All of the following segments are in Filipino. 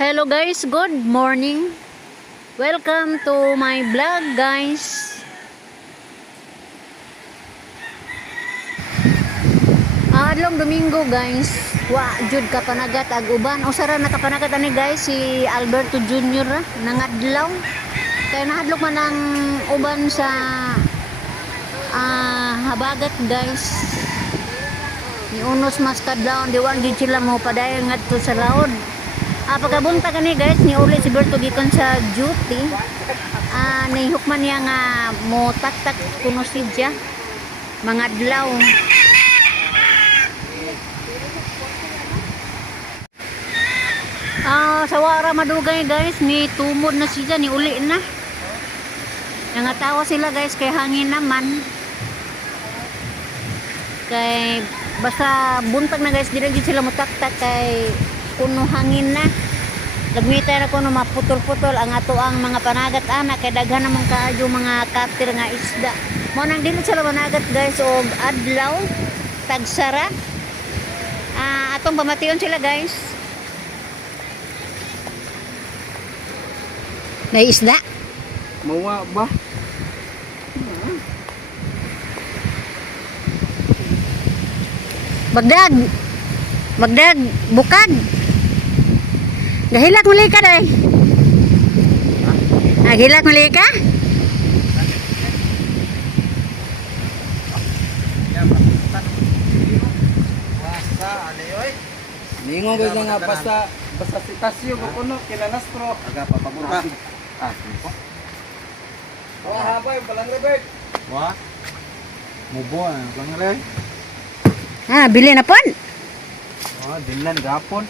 Hello guys, good morning. Welcome to my vlog guys. Adlong Domingo guys. Wa jud ka panagat ag uban. Usara nakapanagat ani guys si Alberto Jr. nangadlaw. Kaya nahadlok man ang uban sa habagat guys. Ni unos mas kadlaw di wan gid sila mo padayon ngadto sa laod. Pagkabunta kani guys ni uli si Berto gikan sa duty. Nahihukman niya nga mo tak-tak kuno siya mga adlaw. Sa wara madugay guys ni tumod na siya ni uli na. Nangatawa sila guys kay hangin naman. Kay basta buntag na guys dili gid sila mo tak-tak kay kuno hangin na. Lagmita na kuno maputol-putol ang ato ang mga panagat anak kay daghan namang kaayo mga kaptir nga isda. Mo nang dili sila managat guys og adlaw tagsara. Atong pamation sila guys. May isda? Mawa ba? Magdag bukad. Gahilak muli ka day. Gahilak muli ka? Ningo guys nga basta sitasyo ko kuno kinanastro aga papapunta. Wah habay balang Robert. Wah. Mubo balang re. Bili na pon. Dinlan gapon.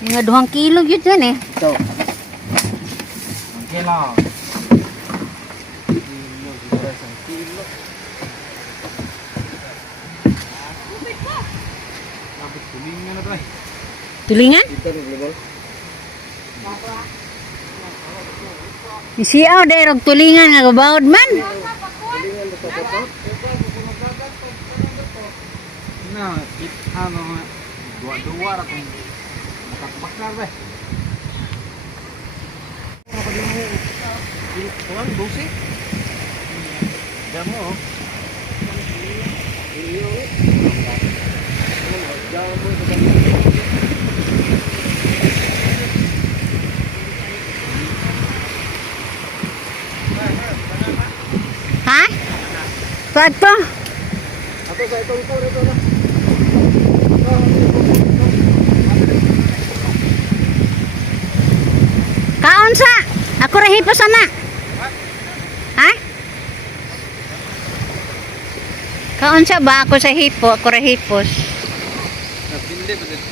Mga 2 kilo yun yan eh. Ito. Ang kilo. Kilo. Tapos tulingan na to eh. Tulingan? Ito rin libol. Isiaw dahil og tulingan nga gabawod man. Tulingan na sa kapot. Na, dua-dua ra kung makakabakar ba. Tuan busi. Damo. Ha? Tuad to? Ato sa ito na. Kaon sa? Ako rahipos ana. Ha? Kaon sa ba ako sa hipo? Ako rahipos. Napindi ba dito?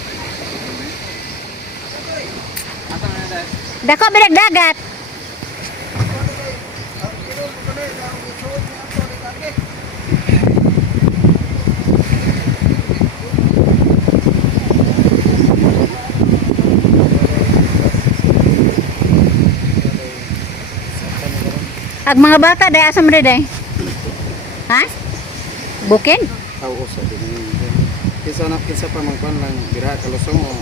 Atang na. Dako bilag dagat. Ag mga bata day asam re day. Ha? Bukin? Tao sa din. Kinsa pa man kon lang bira kalusong o.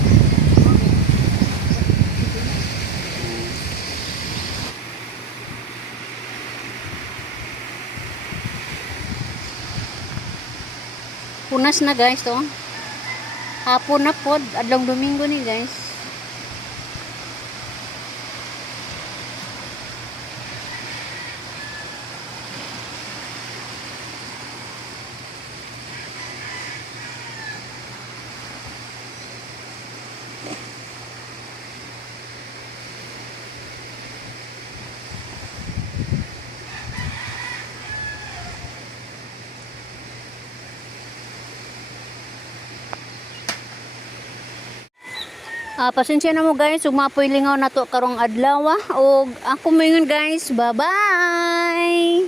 Punas na guys to. Hapon na pod, adlong Domingo ni guys. Pasensya na mo guys, umapoy lingaw na to karong adlaw. Og ako mo yun guys, bye bye.